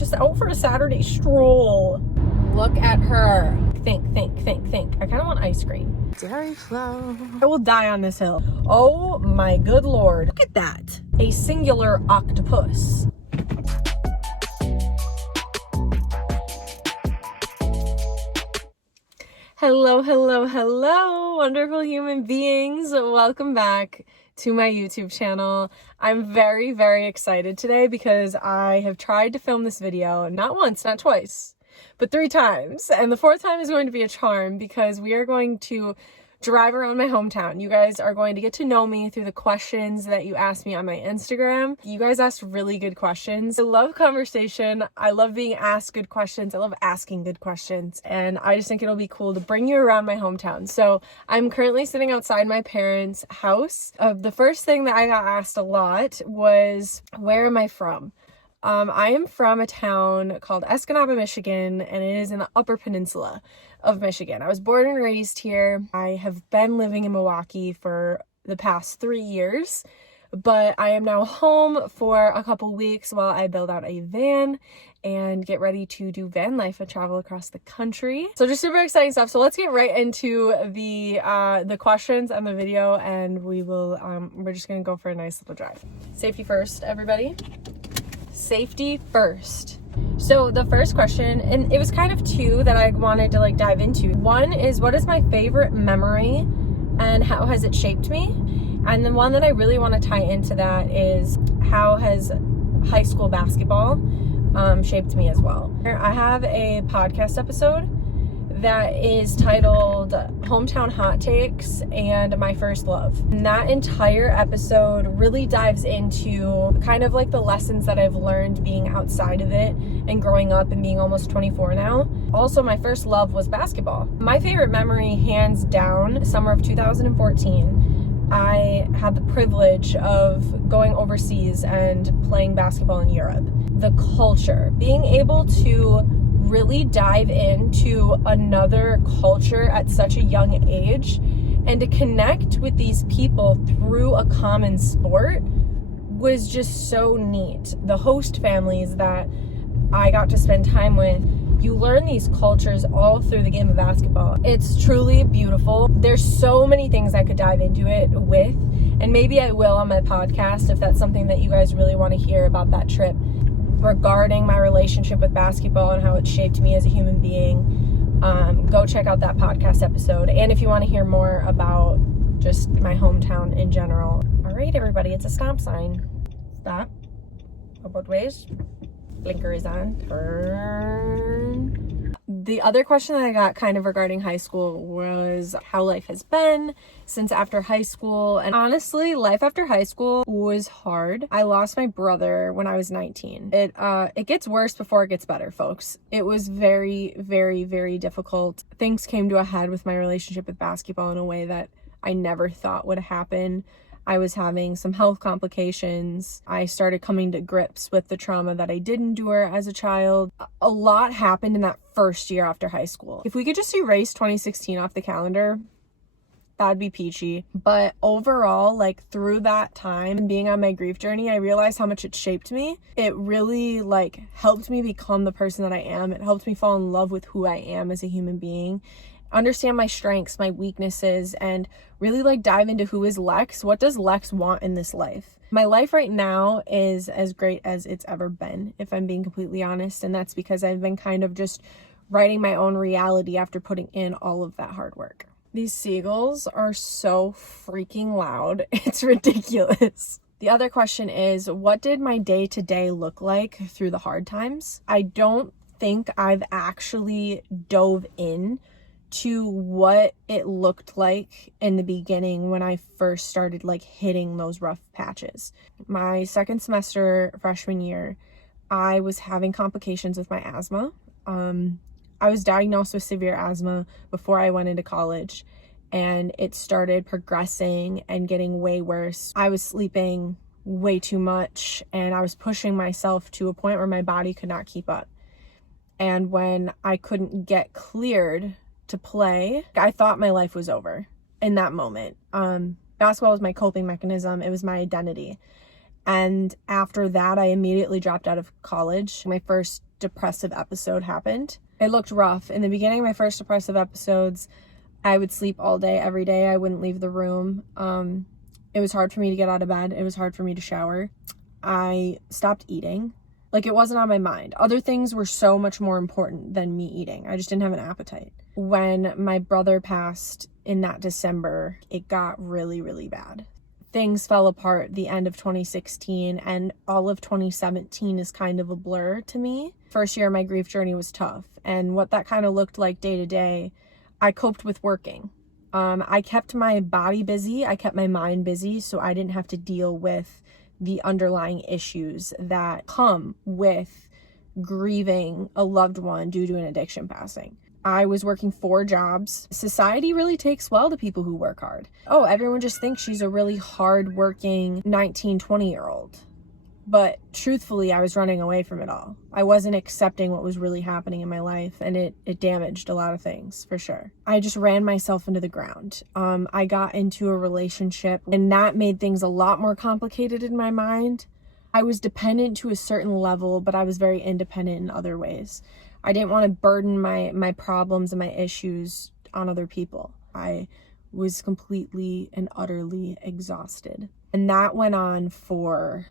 just out for a Saturday stroll. Look at her. Think. I kind of want ice cream. Dairy flow. I will die on this hill. Oh my good lord. Look at that. A singular octopus. Hello, wonderful human beings. Welcome back to my YouTube channel. I'm very, very excited today because I have tried to film this video not once, not twice, but 3 times. And the 4th time is going to be a charm because we are going to drive around my hometown. You guys are going to get to know me through the questions that you asked me on my Instagram. You guys asked really good questions. I love conversation. I love being asked good questions. I love asking good questions. And I just think it'll be cool to bring you around my hometown. So I'm currently sitting outside my parents' house. The first thing that I got asked a lot was, where am I from? I am from a town called Escanaba, Michigan, and it is in the Upper Peninsula of Michigan. I was born and raised here. I have been living in Milwaukee for the past 3 years, but I am now home for a couple weeks while I build out a van and get ready to do van life and travel across the country. So just super exciting stuff. So let's get right into the questions and the video, and we're just gonna go for a nice little drive. Safety first, everybody. Safety first. So the first question, and it was kind of 2 that I wanted to dive into. One is, what is my favorite memory and how has it shaped me? And the one that I really want to tie into that is, how has high school basketball shaped me as well? I have a podcast episode that is titled Hometown Hot Takes and My First Love. And that entire episode really dives into kind of the lessons that I've learned being outside of it and growing up and being almost 24 now. Also, my first love was basketball. My favorite memory, hands down, summer of 2014. I had the privilege of going overseas and playing basketball in Europe. The culture, being able to really dive into another culture at such a young age and to connect with these people through a common sport was just so neat. The host families that I got to spend time with, you learn these cultures all through the game of basketball. It's truly beautiful. There's so many things I could dive into it with, and maybe I will on my podcast if that's something that you guys really want to hear about that trip regarding my relationship with basketball and how it shaped me as a human being. Go check out that podcast episode. And if you want to hear more about just my hometown in general. All right, everybody, it's a stop sign. Stop. Go both ways. Blinker is on. Turn. The other question that I got kind of regarding high school was how life has been since after high school. And honestly, life after high school was hard. I lost my brother when I was 19. It gets worse before it gets better, folks. It was very, very, very difficult. Things came to a head with my relationship with basketball in a way that I never thought would happen. I was having some health complications. I started coming to grips with the trauma that I did endure as a child. A lot happened in that first year after high school. If we could just erase 2016 off the calendar, that'd be peachy. But overall, through that time and being on my grief journey, I realized how much it shaped me. It really helped me become the person that I am. It helped me fall in love with who I am as a human being, understand my strengths, my weaknesses, and really dive into who is Lex. What does Lex want in this life? My life right now is as great as it's ever been, if I'm being completely honest. And that's because I've been kind of just writing my own reality after putting in all of that hard work. These seagulls are so freaking loud. It's ridiculous. The other question is, what did my day-to-day look like through the hard times? I don't think I've actually dove in to what it looked like in the beginning when I first started hitting those rough patches. My second semester freshman year, I was having complications with my asthma. I was diagnosed with severe asthma before I went into college, and it started progressing and getting way worse. I was sleeping way too much, and I was pushing myself to a point where my body could not keep up. And when I couldn't get cleared to play, I thought my life was over in that moment. Basketball was my coping mechanism. It was my identity. And after that, I immediately dropped out of college. My first depressive episode happened. It looked rough. In the beginning of my first depressive episodes, I would sleep all day, every day. I wouldn't leave the room. It was hard for me to get out of bed. It was hard for me to shower. I stopped eating. Like, it wasn't on my mind. Other things were so much more important than me eating. I just didn't have an appetite. When my brother passed in that December, it got really, really bad. Things fell apart the end of 2016, and all of 2017 is kind of a blur to me. First year of my grief journey was tough, and what that kind of looked like day to day, I coped with working. I kept my body busy, I kept my mind busy, so I didn't have to deal with the underlying issues that come with grieving a loved one due to an addiction passing. I was working 4 jobs. Society really takes well to people who work hard. Oh, everyone just thinks she's a really hard-working 19, 20-year-old. But truthfully, I was running away from it all. I wasn't accepting what was really happening in my life, and it damaged a lot of things, for sure. I just ran myself into the ground. I got into a relationship, and that made things a lot more complicated in my mind. I was dependent to a certain level, but I was very independent in other ways. I didn't want to burden my problems and my issues on other people. I was completely and utterly exhausted. And that went on for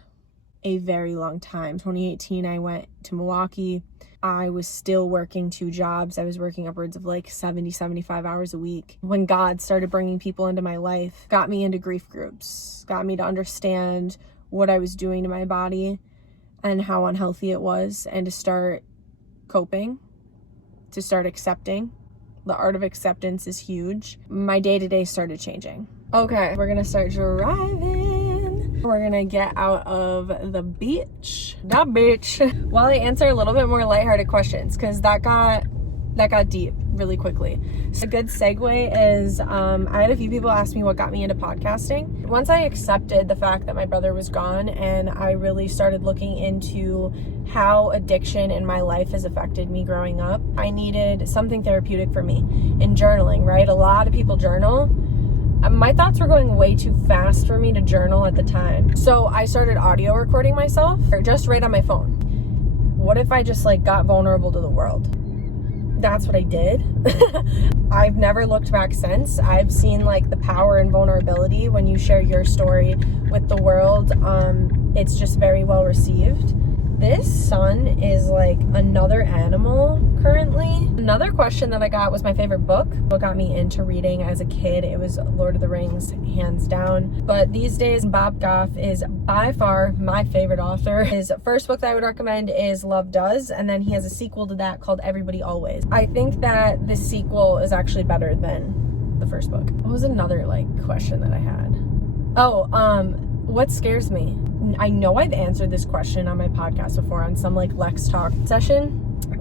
a very long time. 2018, I went to Milwaukee. I was still working 2 jobs. I was working upwards of like 70, 75 hours a week. When God started bringing people into my life, got me into grief groups, got me to understand what I was doing to my body and how unhealthy it was, and to start coping, to start accepting. The art of acceptance is huge. My day-to-day started changing. Okay, we're gonna start driving. We're gonna get out of the beach. While I answer a little bit more lighthearted questions, because that got deep really quickly. So a good segue is, I had a few people ask me what got me into podcasting. Once I accepted the fact that my brother was gone, and I really started looking into how addiction in my life has affected me growing up, I needed something therapeutic for me. In journaling, right? A lot of people journal. My thoughts were going way too fast for me to journal at the time. So I started audio recording myself, or just right on my phone. What if I just like got vulnerable to the world? That's what I did. I've never looked back since. I've seen like the power and vulnerability when you share your story with the world. It's just very well received. This sun is like another animal currently. Another question that I got was my favorite book. What got me into reading as a kid? It was Lord of the Rings, hands down. But these days, Bob Goff is by far my favorite author. His first book that I would recommend is Love Does, and then he has a sequel to that called Everybody Always. I think that the sequel is actually better than the first book. What was another like question that I had? Oh, what scares me? I know I've answered this question on my podcast before on some like Lex Talk session.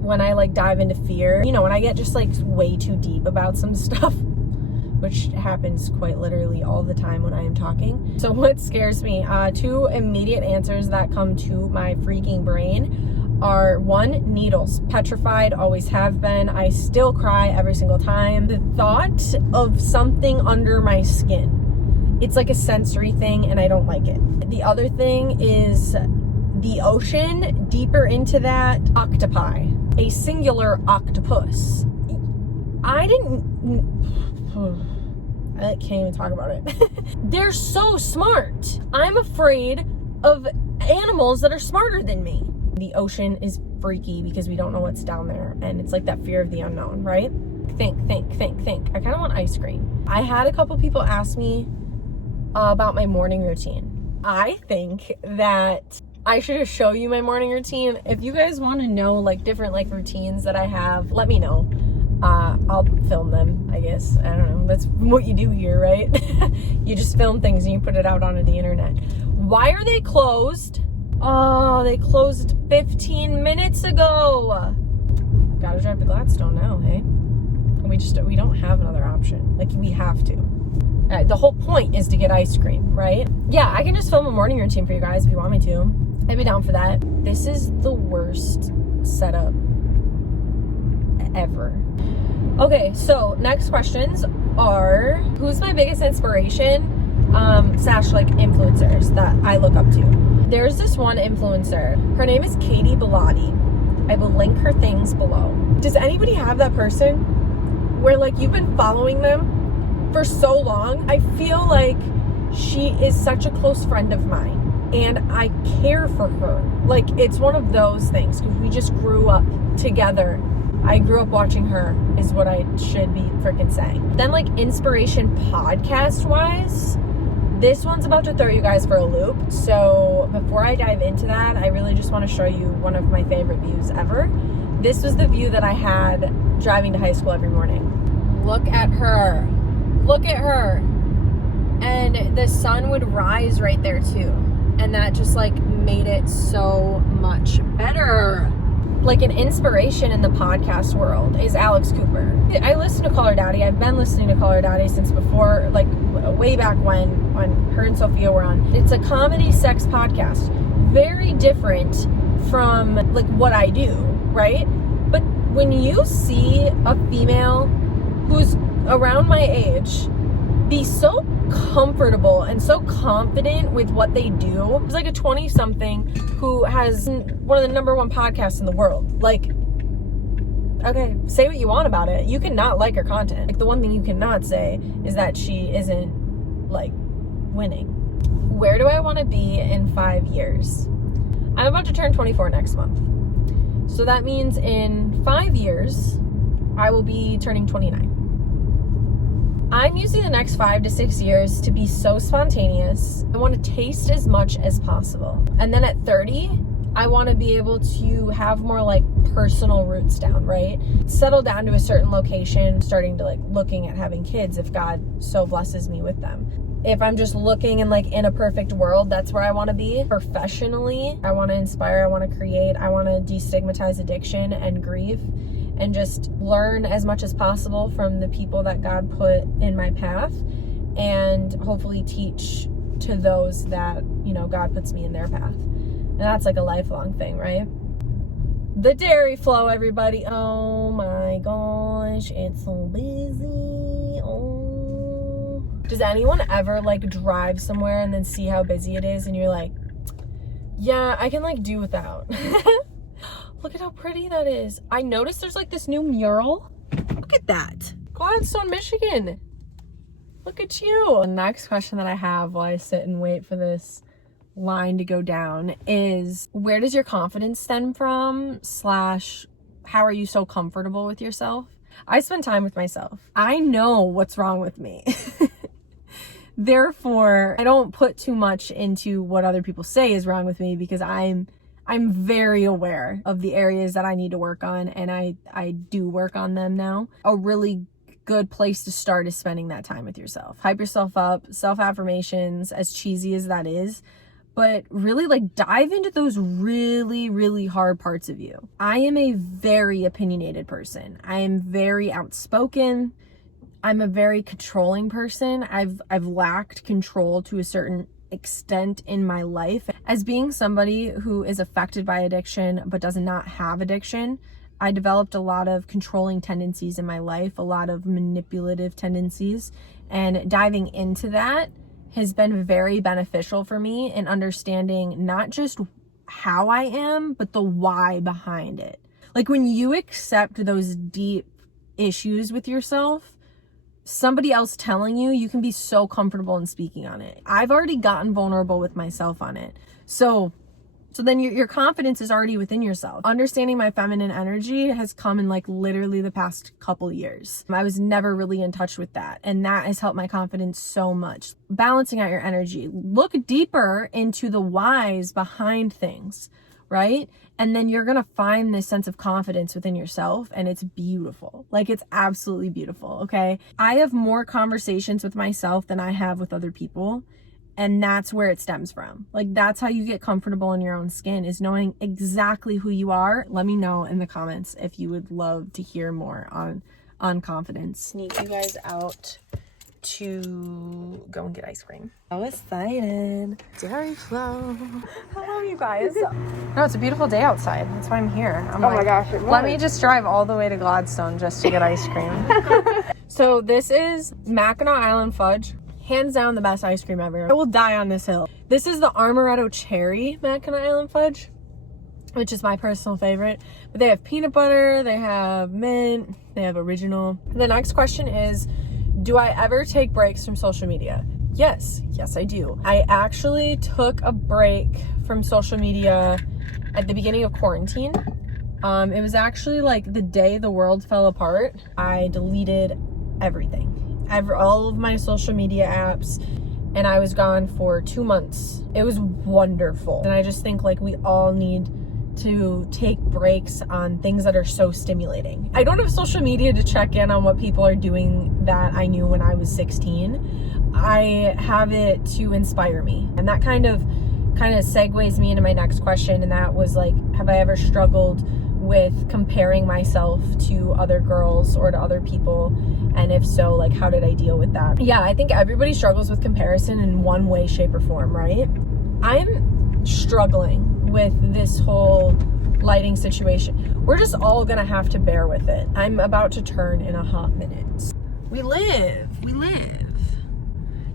When I like dive into fear, you know, when I get just like way too deep about some stuff, which happens quite literally all the time when I am talking. So what scares me? 2 immediate answers that come to my freaking brain are: 1, needles. Petrified, always have been. I still cry every single time. The thought of something under my skin. It's like a sensory thing, and I don't like it. The other thing is the ocean. Deeper into that, octopi. A singular octopus. I can't even talk about it. They're so smart. I'm afraid of animals that are smarter than me. The ocean is freaky because we don't know what's down there, and it's like that fear of the unknown, right? Think. I kind of want ice cream. I had a couple people ask me about my morning routine. I think that I should just show you my morning routine. If you guys want to know like different like routines that I have, let me know. I'll film them, I guess. I don't know. That's what you do here, right? You just film things and you put it out onto the internet. Why are they closed? Oh, they closed 15 minutes ago. Gotta drive to Gladstone now, hey? We don't have another option. Like, we have to. The whole point is to get ice cream, right? Yeah, I can just film a morning routine for you guys if you want me to. I'd be down for that. This is the worst setup ever. Okay, so next questions are, who's my biggest inspiration / like influencers that I look up to? There's this one influencer. Her name is Katie Bellotti. I will link her things below. Does anybody have that person where like you've been following them for so long? I feel like she is such a close friend of mine and I care for her. Like it's one of those things because we just grew up together. I grew up watching her is what I should be freaking saying. Then like inspiration podcast wise, this one's about to throw you guys for a loop. So before I dive into that, I really just want to show you one of my favorite views ever. This was the view that I had driving to high school every morning. Look at her. Look at her. And the sun would rise right there too. And that just like made it so much better. Like an inspiration in the podcast world is Alex Cooper. I listen to Call Her Daddy. I've been listening to Call Her Daddy since before, like way back when her and Sophia were on. It's a comedy sex podcast. Very different from like what I do, right? But when you see a female who's around my age be so comfortable and so confident with what they do. It's like a 20-something who has one of the #1 podcasts in the world. Like, okay, say what you want about it. You cannot like her content. Like, the one thing you cannot say is that she isn't, like, winning. Where do I want to be in 5 years? I'm about to turn 24 next month. So that means in 5 years, I will be turning 29. I'm using the next 5 to 6 years to be so spontaneous. I want to taste as much as possible. And then at 30, I want to be able to have more like personal roots down, right? Settle down to a certain location, starting to like looking at having kids if God so blesses me with them. If I'm just looking in like in a perfect world, that's where I want to be. Professionally, I want to inspire, I want to create, I want to destigmatize addiction and grief. And just learn as much as possible from the people that God put in my path and hopefully teach to those that, you know, God puts me in their path. And that's like a lifelong thing, right? The dairy flow, everybody. Oh my gosh, it's so busy. Oh. Does anyone ever like drive somewhere and then see how busy it is and you're like, yeah, I can like do without. Look at how pretty that is. I noticed there's like this new mural. Look at that. Gladstone, Michigan. Look at you. The next question that I have while I sit and wait for this line to go down is, where does your confidence stem from? / how are you so comfortable with yourself? I spend time with myself. I know what's wrong with me. Therefore, I don't put too much into what other people say is wrong with me because I'm very aware of the areas that I need to work on, and I do work on them now. A really good place to start is spending that time with yourself. Hype yourself up, self-affirmations, as cheesy as that is, but really like dive into those really, really hard parts of you. I am a very opinionated person. I am very outspoken. I'm a very controlling person. I've lacked control to a certain extent in my life. As being somebody who is affected by addiction but does not have addiction, I developed a lot of controlling tendencies in my life, a lot of manipulative tendencies, and diving into that has been very beneficial for me in understanding not just how I am, but the why behind it. Like when you accept those deep issues with yourself, somebody else telling you, you can be so comfortable in speaking on it. I've already gotten vulnerable with myself on it. So then your confidence is already within yourself. Understanding my feminine energy has come in like literally the past couple years. I was never really in touch with that. And that has helped my confidence so much. Balancing out your energy. Look deeper into the whys behind things, right? And then you're going to find this sense of confidence within yourself, and it's beautiful. Like, it's absolutely beautiful, okay? I have more conversations with myself than I have with other people, and that's where it stems from. Like, that's how you get comfortable in your own skin, is knowing exactly who you are. Let me know in the comments if you would love to hear more on confidence. Sneak you guys out to go and get ice cream. So excited. Dairy flow. Hello, you guys. No, it's a beautiful day outside. That's why I'm here. My gosh, let me just drive all the way to Gladstone just to get ice cream. So this is Mackinac Island fudge, Hands down the best ice cream ever. I will die on this hill. This is the Amaretto Cherry Mackinac Island Fudge, which is my personal favorite. But they have peanut butter, they have mint, they have original. The next question is, do I ever take breaks from social media? Yes, I do. I actually took a break from social media at the beginning of quarantine. It was actually like the day the world fell apart. I deleted everything, all of my social media apps, and I was gone for 2 months. It was wonderful. And I just think like we all need to take breaks on things that are so stimulating. I don't have social media to check in on what people are doing that I knew when I was 16. I have it to inspire me. And that kind of segues me into my next question, and that was like, have I ever struggled with comparing myself to other girls or to other people? And if so, like, how did I deal with that? Yeah, I think everybody struggles with comparison in one way, shape, or form, right? I'm struggling with this whole lighting situation. We're just all gonna have to bear with it. I'm about to turn in a hot minute. We live.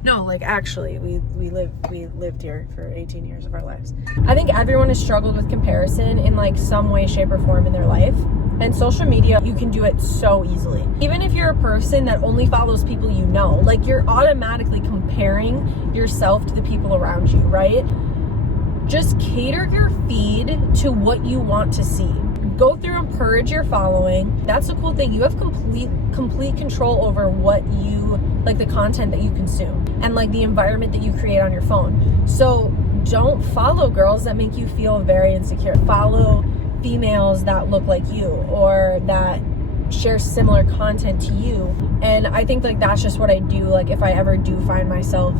No, like actually, we lived here for 18 years of our lives. I think everyone has struggled with comparison in like some way, shape, or form in their life. And social media, you can do it so easily. Even if you're a person that only follows people you know, like you're automatically comparing yourself to the people around you, right? Just cater your feed to what you want to see. Go through and purge your following. That's the cool thing. You have complete control over what you, like the content that you consume and like the environment that you create on your phone. So don't follow girls that make you feel very insecure. Follow females that look like you or that share similar content to you. And I think like that's just what I do. Like if I ever do find myself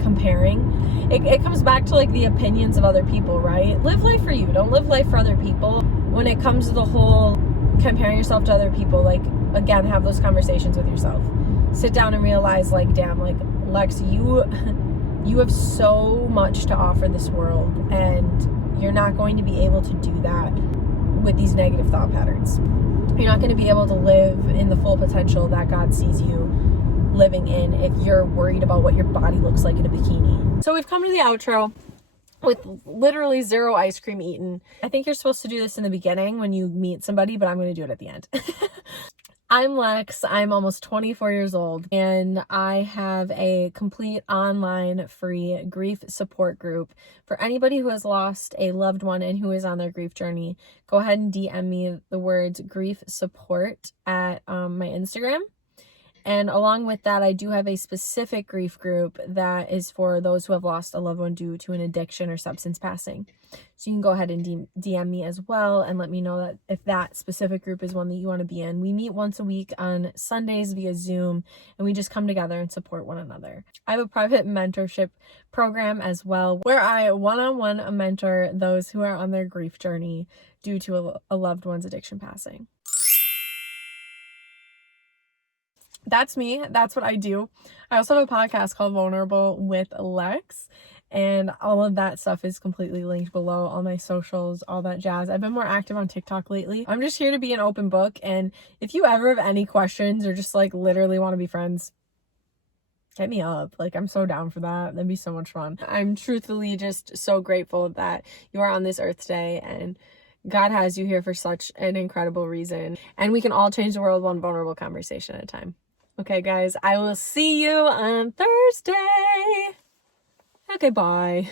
comparing, it comes back to like the opinions of other people, right? Live life for you. Don't live life for other people. When it comes to the whole comparing yourself to other people, like again, have those conversations with yourself. Sit down and realize like, damn, like Lex, you have so much to offer this world, and you're not going to be able to do that with these negative thought patterns. You're not going to be able to live in the full potential that God sees you living in if you're worried about what your body looks like in a bikini. So we've come to the outro with literally 0 ice cream eaten. I think you're supposed to do this in the beginning when you meet somebody, but I'm going to do it at the end. I'm Lex. I'm almost 24 years old, and I have a complete online free grief support group for anybody who has lost a loved one and who is on their grief journey. Go ahead and DM me the words grief support at my Instagram. And along with that, I do have a specific grief group that is for those who have lost a loved one due to an addiction or substance passing. So you can go ahead and DM me as well and let me know that if that specific group is one that you want to be in. We meet once a week on Sundays via Zoom, and we just come together and support one another. I have a private mentorship program as well, where I one-on-one mentor those who are on their grief journey due to a loved one's addiction passing. That's me. That's what I do. I also have a podcast called Vulnerable with Lex, and all of that stuff is completely linked below, all my socials, all that jazz. I've been more active on TikTok lately. I'm just here to be an open book, and if you ever have any questions or just like literally want to be friends, hit me up. Like, I'm so down for that. That'd be so much fun. I'm truthfully just so grateful that you are on this earth today, and God has you here for such an incredible reason, and we can all change the world one vulnerable conversation at a time. Okay, guys, I will see you on Thursday. Okay, bye.